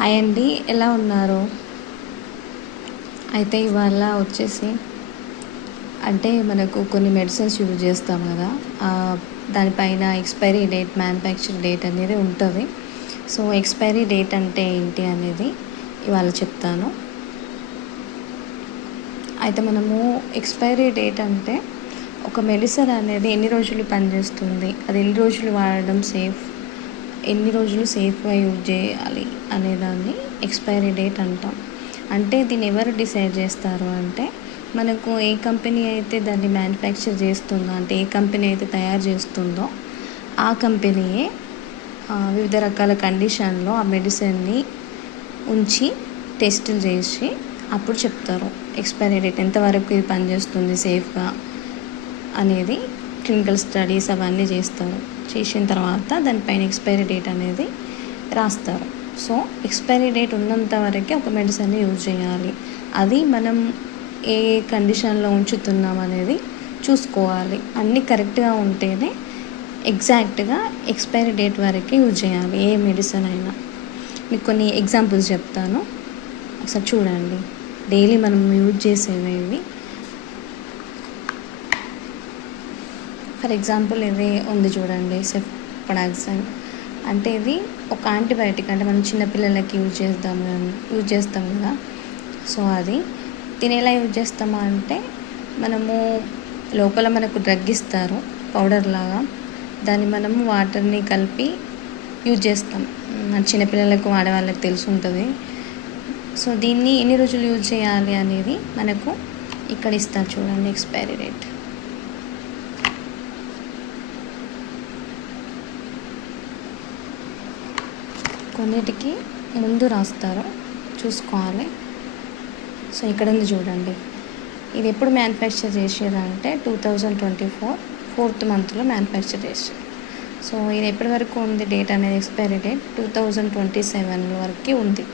Hi అండి, ఎలా ఉన్నారు? అయితే ఇవాళ వచ్చేసి అంటే మనకు కొన్ని మెడిసిన్స్ యూజ్ చేస్తాం కదా, దానిపైన ఎక్స్పైరీ డేట్, మ్యానుఫ్యాక్చర్ డేట్ అనేది ఉంటుంది. సో ఎక్స్పైరీ డేట్ అంటే ఏంటి అనేది ఇవాళ చెప్తాను. అయితే మనము ఎక్స్పైరీ డేట్ అంటే ఒక మెడిసిన్ అనేది ఎన్ని రోజులు పనిచేస్తుంది, అది ఎన్ని రోజులు వాడడం సేఫ్, ఎన్ని రోజులు సేఫ్గా యూజ్ చేయాలి అనేదాన్ని ఎక్స్పైరీ డేట్ అంటాం. అంటే దీన్ని ఎవరు డిసైడ్ చేస్తారు అంటే, మనకు ఏ కంపెనీ అయితే దాన్ని మ్యానుఫ్యాక్చర్ చేస్తుందో, అంటే ఏ కంపెనీ అయితే తయారు చేస్తుందో ఆ కంపెనీయే వివిధ రకాల కండిషన్లో ఆ మెడిసిన్ని ఉంచి టెస్టులు చేసి అప్పుడు చెప్తారు ఎక్స్పైరీ డేట్ ఎంతవరకు ఇది పనిచేస్తుంది సేఫ్గా అనేది. క్లినికల్ స్టడీస్ అవన్నీ చేస్తారు. చేసిన తర్వాత దానిపైన ఎక్స్పైరీ డేట్ అనేది రాస్తారు. సో ఎక్స్పైరీ డేట్ ఉన్నంత వరకే ఒక మెడిసిన్ని యూజ్ చేయాలి. అది మనం ఏ కండిషన్లో ఉంచుతున్నాం అనేది చూసుకోవాలి. అన్నీ కరెక్ట్గా ఉంటేనే ఎగ్జాక్ట్గా ఎక్స్పైరీ డేట్ వరకే యూజ్ చేయాలి ఏ మెడిసిన్ అయినా. మీకు కొన్ని ఎగ్జాంపుల్స్ చెప్తాను, ఒకసారి చూడండి. డైలీ మనం యూజ్ చేసేవి. ఫర్ ఎగ్జాంపుల్ ఇది ఉంది చూడండి, సెఫ్ట్రాక్సోన్. అంటే ఇది ఒక యాంటీబయాటిక్, అంటే మనం చిన్నపిల్లలకి యూజ్ చేస్తాం కదా. సో అది దీన్ని ఎలా యూజ్ చేస్తామా అంటే, మనము లోపల మనకు డ్రగ్ ఇస్తారు పౌడర్ లాగా, దాన్ని మనము వాటర్ని కలిపి యూజ్ చేస్తాం. చిన్నపిల్లలకు వాడే వాళ్ళకి తెలిసి ఉంటుంది. సో దీన్ని ఎన్ని రోజులు యూజ్ చేయాలి అనేది మనకు ఇక్కడ ఇస్తారు చూడండి, ఎక్స్పైరీ డేట్. కొన్నిటికి ముందు రాస్తారు, చూసుకోవాలి. సో ఇక్కడ ఉంది చూడండి, ఇది ఎప్పుడు మ్యానుఫ్యాక్చర్ చేసారంటే 2024 4th monthలో మ్యానుఫ్యాక్చర్ చేసారు. సో ఇది ఎప్పటి వరకు ఉంది డేట్ అనేది, ఎక్స్పైరీ డేట్ 2027 వరకు ఉంది.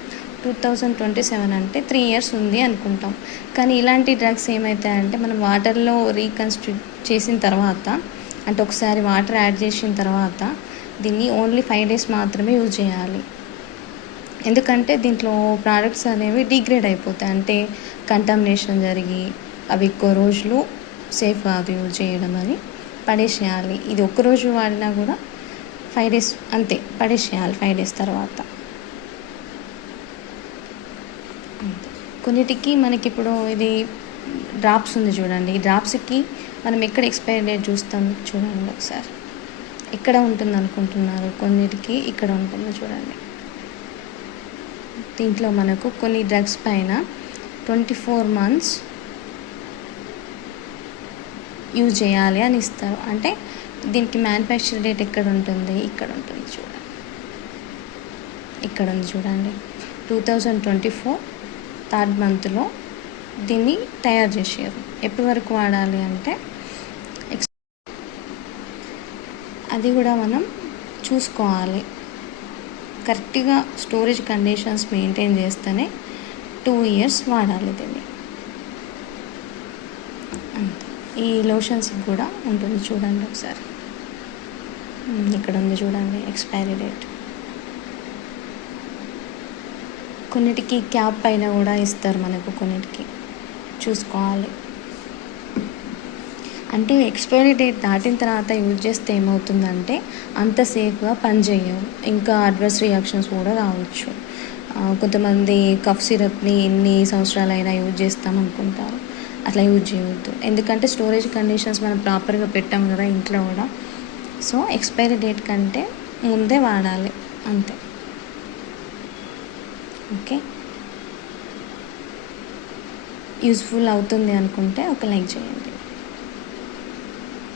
2027 అంటే 3 years ఉంది అనుకుంటాం. కానీ ఇలాంటి డ్రగ్స్ ఏమవుతాయంటే, మనం వాటర్లో రీకన్స్టిట్యూట్ చేసిన తర్వాత, అంటే ఒకసారి వాటర్ యాడ్ చేసిన తర్వాత దీన్ని ఓన్లీ 5 days మాత్రమే యూజ్ చేయాలి. ఎందుకంటే దీంట్లో ప్రోడక్ట్స్ అనేవి డిగ్రేడ్ అయిపోతాయి, అంటే కంటామినేషన్ జరిగి అవి ఎక్కువ రోజులు సేఫ్ కాదు యూజ్ చేయడం అని పడేసేయాలి. ఇది ఒక్కరోజు వాడినా కూడా 5 days అంతే పడేసేయాలి, 5 days తర్వాత. కొన్నిటికి మనకి ఇప్పుడు ఇది డ్రాప్స్ ఉంది చూడండి, ఈ డ్రాప్స్కి మనం ఎక్కడ ఎక్స్పైరీ డేట్ చూస్తాం చూడండి ఒకసారి. ఇక్కడ ఉంటుంది అనుకుంటున్నారు, కొన్నిటికి ఇక్కడ ఉంటుంది చూడండి. దీంట్లో మనకు కొన్ని డ్రగ్స్ పైన 24 months యూజ్ చేయాలి అని ఇస్తారు. అంటే దీనికి మ్యానుఫ్యాక్చర్ డేట్ ఎక్కడ ఉంటుంది, ఇక్కడ ఉంటుంది చూడండి, ఇక్కడ ఉంది చూడండి. 2024 3rd monthలో దీన్ని తయారు చేసారు. ఎప్పటి వరకు వాడాలి అంటే అది కూడా మనం చూసుకోవాలి. కరెక్ట్గా స్టోరేజ్ కండిషన్స్ మెయింటైన్ చేస్తేనే 2 years వాడాలి దీన్ని. అంతే. ఈ లోషన్స్కి కూడా ఉంటుంది చూడండి ఒకసారి, ఇక్కడ ఉంది చూడండి ఎక్స్పైరీ డేట్. కొన్నిటికి క్యాప్ పైన కూడా ఇస్తారు మనకు, కొన్నిటికి చూసుకోవాలి. అంటే ఎక్స్పైరీ డేట్ దాటిన తర్వాత యూజ్ చేస్తే ఏమవుతుందంటే అంత సేఫ్గా పనిచేయవు, ఇంకా అడ్వర్స్ రియాక్షన్స్ కూడా రావచ్చు. కొంతమంది కఫ్ సిరప్ని ఎన్ని సంవత్సరాలైనా యూజ్ చేస్తాం అనుకుంటారు, అట్లా యూజ్ చేయవద్దు. ఎందుకంటే స్టోరేజ్ కండిషన్స్ మనం ప్రాపర్గా పెట్టాం కదా ఇంట్లో కూడా. సో ఎక్స్పైరీ డేట్ కంటే ముందే వాడాలి, అంతే. ఓకే, యూజ్ఫుల్ అవుతుంది అనుకుంటే ఒక లైక్ చేయండి.